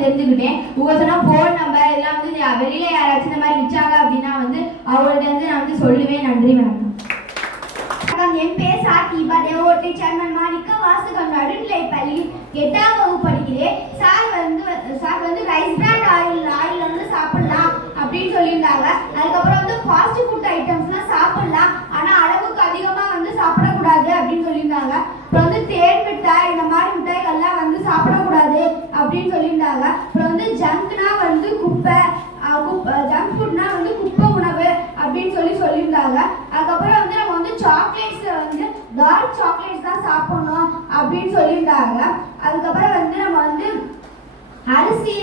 விஷயம் தெரிஞ்சுக்கிட்டேன். உங்க சொன்னா ஃபோன் நம்பர் இதெல்லாம் வந்து வெளியில யாராச்சும் இந்த மாதிரி வச்சாங்க அப்படின்னா வந்து அவங்கள்ட்ட வந்து நான் வந்து சொல்லுவேன். நன்றி வணக்கம். என் பேர் சாகிபா தேவோட்டை சேர்மன் மாணிக்கா வாசகம் நடுநிலைப்பள்ளியில் 8ஆம் வகுப்பு படிக்கிறேன். சார் வந்து ரைஸ் பிராண்ட் ஆயில் வந்து சாப்பிடலாம் அப்படின்னு சொல்லியிருந்தாங்க. அதுக்கப்புறம் வந்து ஃபாஸ்ட் ஃபுட் ஐட்டம்ஸ்லாம் சாப்பிடலாம், ஆனால் அளவுக்கு அதிகமாக வந்து சாப்பிடக்கூடாது அப்படின்னு சொல்லியிருந்தாங்க. அப்புறம் வந்து தேன் மிட்டாய் இந்த மாதிரி மிட்டாய்கள்லாம் வந்து சாப்பிடக்கூடாது அப்படின்னு சொல்லியிருந்தாங்க. அப்புறம் வந்து ஜங்க்னா வந்து ஜங்க் ஃபுட்னா வந்து குப்பை உணவு அப்படின்னு சொல்லியிருந்தாங்க. அதுக்கப்புறம் வந்து நம்ம வந்து சாக்லேட்ஸ்ல வந்து டார்க் சாக்லேட்ஸ் தான் சாப்பிடணும் அப்படின்னு சொல்லியிருந்தாங்க. அதுக்கப்புறம் வந்து நம்ம வந்து அரிசி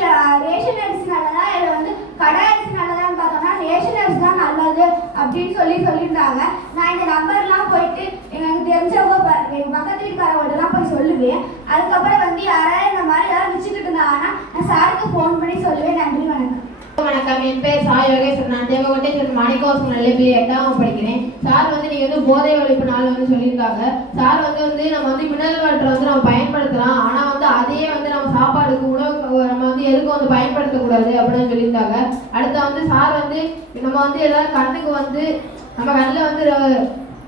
ரேஷன் அரிசி நல்லதா இல்லை வந்து கடை அரிசி நல்லதான்னு பார்த்தோம்னா ரேஷன் அரிசி தான் நல்லது அப்படின்னு சொல்லியிருந்தாங்க. நான் இந்த நம்பர்லாம் போயிட்டு எனக்கு தெரிஞ்சவங்க எங்கள் பக்கத்து வீட்டுக்காரவங்கள்ட்டலாம் போய் சொல்லுவேன். அதுக்கப்புறம் வந்து யாராவது இந்த மாதிரி யாராவது வச்சுக்கிட்டு இருந்தாங்கன்னா நான் சாருக்கு ஃபோன் பண்ணி சொல்லுவேன். நன்றி வணக்கம். வணக்கம். என் பேர் சாய் யோகேஸ்வரன். நான் தேவகோட்டை மாணிக்கவாசம் நல்லபடி 8ஆம் படிக்கிறேன். சார் வந்து நீங்க வந்து போதை ஒழிப்பு நாள் வந்து சொல்லியிருக்காங்க. சார் வந்து நம்ம வந்து மினரல் வாட்டர் வந்து நம்ம பயன்படுத்தலாம், ஆனா வந்து அதையே வந்து நம்ம சாப்பாடுக்கு உணவு நம்ம வந்து எதுக்கும் வந்து பயன்படுத்தக்கூடாது அப்படின்னு சொல்லியிருந்தாங்க. அடுத்து வந்து சார் வந்து நம்ம வந்து ஏதாவது கண்ணுக்கு வந்து நம்ம கண்ணில் வந்து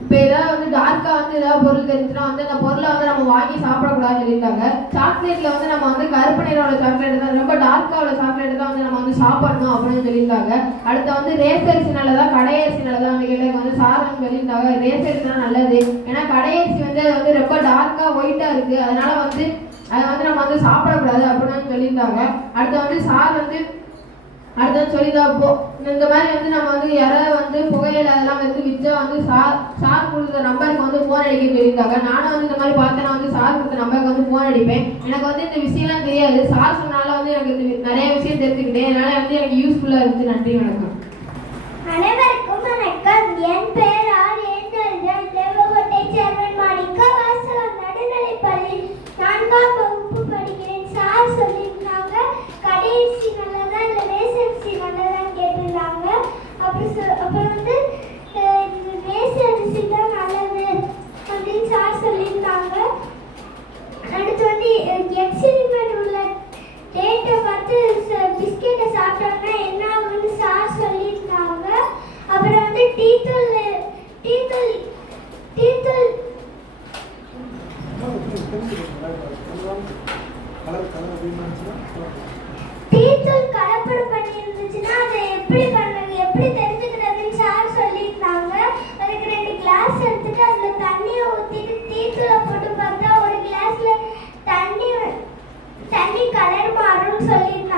இப்போ ஏதாவது வந்து டார்க்காக வந்து ஏதாவது பொருள் தெரிஞ்சுன்னா வந்து அந்த பொருளை வந்து நம்ம வாங்கி சாப்பிடக்கூடாதுன்னு சொல்லியிருந்தாங்க. சாக்லேட்டில் வந்து நம்ம வந்து கருப்பு நிறோட சாக்லேட் தான், ரொம்ப டார்க்காக சாக்லேட் தான் வந்து நம்ம வந்து சாப்பிடணும் அப்படின்னு சொல்லியிருந்தாங்க. அடுத்து வந்து ரேஸ் அரிசி நல்லதா கடை அரிசி நல்லதா வந்து கேட்டதுக்கு வந்து சார் வந்து சொல்லியிருந்தாங்க ரேஸ் அரிசி தான் நல்லது. ஏன்னா கடை அரிசி வந்து அது வந்து ரொம்ப டார்க்காக ஒயிட்டாக இருக்குது, அதனால வந்து அதை வந்து நம்ம வந்து சாப்பிடக்கூடாது அப்படின்னு சொல்லியிருந்தாங்க. அடுத்து வந்து சார் வந்து சொல்லிதான் இந்த மாதிரி வந்து நம்ம வந்து யாராவது வந்து புகையில அதெல்லாம் வந்து விற்றா வந்து சார் கொடுத்த நம்பருக்கு வந்து ஃபோன் அடிக்க சொல்லியிருந்தாங்க. நானும் வந்து இந்த மாதிரி பார்த்தேன்னா வந்து சார் கொடுத்த நம்பருக்கு வந்து ஃபோன் அடிப்பேன். எனக்கு வந்து இந்த விஷயம்லாம் தெரியாது, சார் சொன்னால வந்து எனக்கு நிறைய விஷயம் தெரிஞ்சுக்கிட்டேன். அதனால வந்து எனக்கு யூஸ்ஃபுல்லாக இருந்துச்சு. நன்றி வணக்கம். அனைவருக்கும் வணக்கம். என் பேர் தேவகோட்டை சேர்மன் மாணிக்கா வாசகம் நடுநிலைப்பள்ளியில் 4ஆம் வகுப்பு படிக்கிறேன். சார் சொல்லியிருந்தாங்க கடைசி நல்லதா இல்லை ரேசரிசி நல்லதான்னு கேட்டிருந்தாங்க. அப்புறம் வந்து ரேசரிசி தான் நல்லது அப்படின்னு சார் சொல்லியிருந்தாங்க. அடுத்து வந்து எக்ஸ்பெரிமெண்ட் உள்ள டேட்டை பார்த்து பிஸ்கெட்டை சாப்பிட்டோம்னா என்ன ஆகும்னு சார் சொல்லியிருந்தாங்க. அப்புறம் வந்து டீத்தூள் கலப்படம் பண்ணி இருந்துச்சுன்னா அதை எப்படி தெரிஞ்சுக்கிறதுன்னு சார் சொல்லியிருந்தாங்க. அதுக்கு 2 கிளாஸ் எடுத்துட்டு அதுல தண்ணியை ஊற்றிட்டு டீத்தூளை போட்டு பார்த்தா ஒரு கிளாஸ்ல தண்ணி கலர் மாறும்னு சொல்லியிருந்தாங்க.